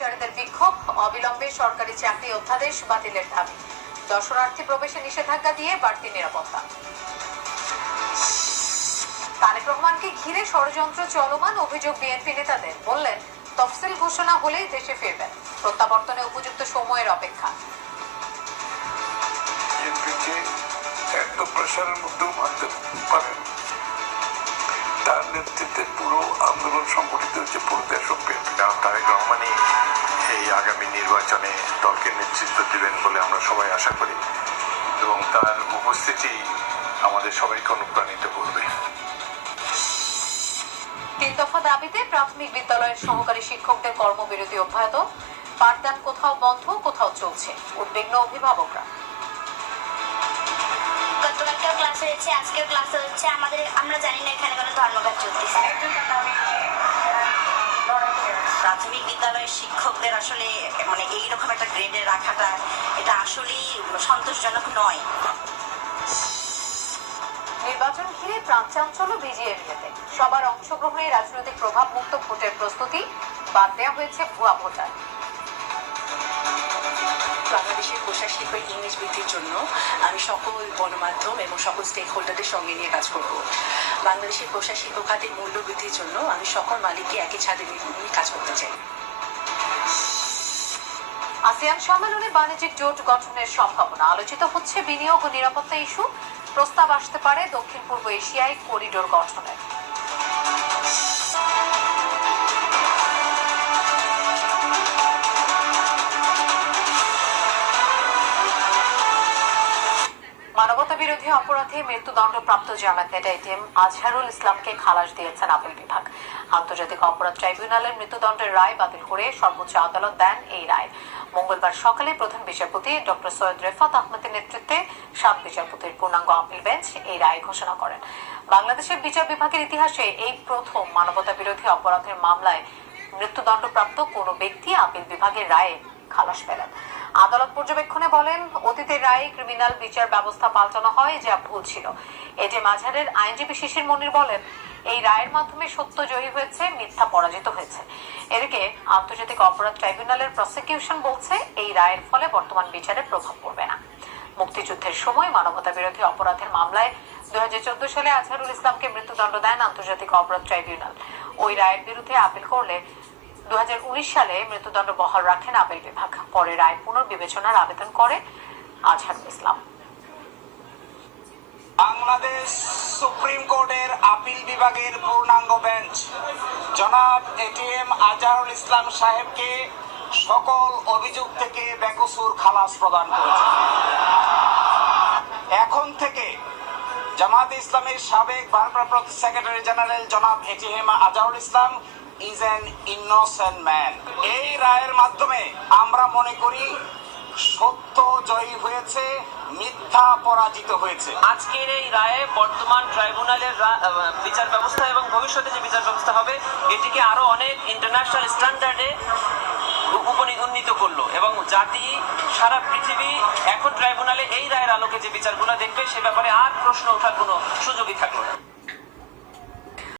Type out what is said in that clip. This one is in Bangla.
কর্মচারীদের বিক্ষোভ, অবিলম্বে সরকারি চাকরি অধ্যাদেশ বাতিলের দাবি। দর্শনার্থী প্রবেশে নিষেধাজ্ঞা দিয়ে বাড়তি নিরাপত্তা। তারেক রহমানকে ঘিরে ষড়যন্ত্র চলমান অভিযোগ বিএনপি নেতাদের। বললেন, তফসিল ঘোষণা হলেই দেশে ফিরবেন। প্রত্যাবর্তনে উপযুক্ত সময়ের অপেক্ষা। তার নেতৃত্বে পুরো আন্দোলন সংগঠিত নির্বাচনে দলকে নেতৃত্ব দিবেন বলে আমরা সবাই আশা করি। এবং তার উপস্থিতি আমাদের সবাইকে অনুপ্রাণিত করবে। তিন দফা দাবিতে প্রাথমিক বিদ্যালয়ের সহকারী শিক্ষকদের কর্মবিরতি অব্যাহত। পাঠদান কোথাও বন্ধ কোথাও চলছে। উদ্বিগ্ন অভিভাবকরা। গতকালকেও ক্লাস হয়েছে আজকেও ক্লাস হচ্ছে। আমাদের আমরা জানি না এখানে কোনো ধর্মঘট চলতেছে। প্রাথমিক বিদ্যালয়ের শিক্ষকদের আসলে মানে এইরকম একটা গ্রেডে রাখাটা, এটা আসলেই সন্তোষজনক নয়। নির্বাচন ঘিরে প্রাঞ্চাঞ্চল এরিয়াতে সবার অংশগ্রহণে রাজনৈতিক প্রভাব মুক্ত ভোটের প্রস্তুতি বাদ দেওয়া হয়েছে ভুয়া ভোটার। শিল্পের ইমেজ বৃদ্ধির জন্য। আমি সকল গণমাধ্যম এবং সকল স্টেক হোল্ডারদের সঙ্গে নিয়ে কাজ করব। বাংলাদেশের পোশাক শিল্প খাতের মূল্য বৃদ্ধির জন্য আমি সকল মালিককে একই ছাদে নিয়ে কাজ করতে চাই। আসিয়ান সম্মেলনে বাণিজ্যিক জোট গঠনের সম্ভাবনা। আলোচিত হচ্ছে বিনিয়োগ ও নিরাপত্তা ইস্যু। প্রস্তাব আসতে পারে দক্ষিণ পূর্ব এশিয়ায় করিডোর গঠনের। মানবতা বিরোধী অপরাধে মৃত্যুদণ্ডপ্রাপ্ত জামাত নেতা এটিএম আজহারুল ইসলামকে খালাস দিয়েছেন আপিল বিভাগ। আন্তর্জাতিক অপরাধ ট্রাইব্যুনালের মৃত্যুদণ্ডের রায় বাতিল করে সর্বোচ্চ আদালত দেন এই রায়। মঙ্গলবার সকালে প্রধান বিচারপতি ডক্টর সৈয়দ রেফাত আহমেদের নেতৃত্বে সাত বিচারপতির পূর্ণাঙ্গ আপিল বেঞ্চ এই রায় ঘোষণা করেন। বাংলাদেশের বিচার বিভাগের ইতিহাসে এই প্রথম মানবতা বিরোধী অপরাধের মামলায় মৃত্যুদণ্ডপ্রাপ্ত কোনো ব্যক্তি আপিল বিভাগের রায়ে খালাস পেলেন। আদালত পর্যবেক্ষণে বলেন, অতীতের রায়ে ক্রিমিনাল বিচার ব্যবস্থা পাল্টানো হয়, যা ভুল ছিল। এটি মাঝারের আইনজীবী শিশির মনির বলেন, এই রায়ের মাধ্যমে সত্য জয়ী হয়েছে, মিথ্যা পরাজিত হয়েছে। এদিকে আন্তর্জাতিক অপরাধ ট্রাইব্যুনালের প্রসিকিউশন বলছে, এই রায়ের ফলে বর্তমান বিচারে প্রভাব পড়বে না। মুক্তিযুদ্ধের সময় মানবতা বিরোধী অপরাধের মামলায় দুই হাজার চোদ্দ সালে আজহারুল ইসলামকে মৃত্যুদণ্ড দেন আন্তর্জাতিক অপরাধ ট্রাইব্যুনাল। ওই রায়ের বিরুদ্ধে আপিল করলে দু হাজার উনিশ সালে মৃত্যুদণ্ড বহাল রাখেন আপিল বিভাগ। পরে রায় পুনর্বিবেচনার আবেদন করে আজহারুল ইসলাম। বাংলাদেশ সুপ্রিম কোর্টের আপিল বিভাগের পূর্ণাঙ্গ বেঞ্চ। জনাব এটিএম আজহারুল ইসলাম সাহেবকে সকল অভিযোগ থেকে বেকসুর খালাস প্রদান করেছে। এখন থেকে জামাত ইসলামের সাবেক ভারপ্রাপ্ত সেক্রেটারি জেনারেল জনাব ATM Azharul Islam is an innocent man এই রায়ের মাধ্যমে আমরা মনে করি সত্য জয়ী হয়েছে, মিথ্যা পরাজিত হয়েছে। আজকের এই রায়ে বর্তমান ট্রাইব্যুনালের বিচার ব্যবস্থা এবং ভবিষ্যতে যে বিচার ব্যবস্থা হবে, এটিকে আরও অনেক ইন্টারন্যাশনাল স্ট্যান্ডার্ডে উন্নীত করল এবং জাতি, সারা পৃথিবী এখন ট্রাইব্যুনালে এই রায়ের আলোকে যে বিচারগুলো দেখবে, সে ব্যাপারে আর প্রশ্ন ওঠার কোনো সুযোগই থাকল না।